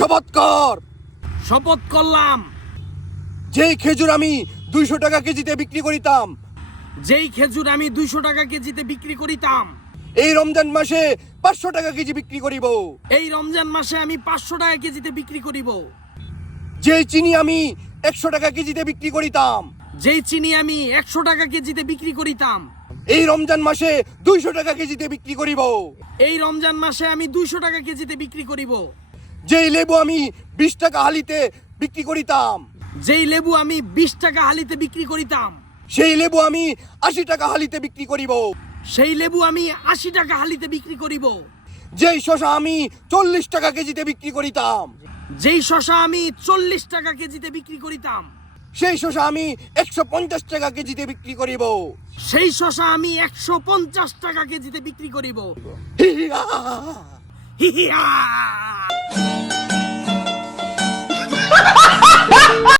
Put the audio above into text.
শপথ কর। শপথ করলাম। যেই খেজুর আমি 200 টাকা কেজিতে বিক্রি করিতাম, যেই খেজুর আমি 200 টাকা কেজিতে বিক্রি করিতাম, এই রমজান মাসে 500 টাকা কেজি বিক্রি করিব। এই রমজান মাসে আমি 500 টাকা কেজিতে বিক্রি করিব। যেই চিনি আমি 100 টাকা কেজিতে বিক্রি করিতাম, যেই চিনি আমি 100 টাকা কেজিতে বিক্রি করিতাম, এই রমজান মাসে 200 টাকা কেজিতে বিক্রি করিব। এই রমজান মাসে আমি 200 টাকা কেজিতে বিক্রি করিব। যেই লেবু আমি 20 টাকা হালিতে বিক্রি করিতাম, যেই লেবু আমি 20 টাকা হালিতে বিক্রি করিতাম, সেই লেবু আমি 80 টাকা হালিতে বিক্রি করিব। সেই লেবু আমি 80 টাকা হালিতে বিক্রি করিব। যেই শসা আমি 40 টাকা কেজিতে বিক্রি করিতাম, যেই শসা আমি 40 টাকা কেজিতে বিক্রি করিতাম, সেই শসা আমি 150 টাকা কেজিতে বিক্রি করিব। সেই শসা আমি 150 টাকা কেজিতে বিক্রি করিব। হি হি হা হা হা। হি হি হা।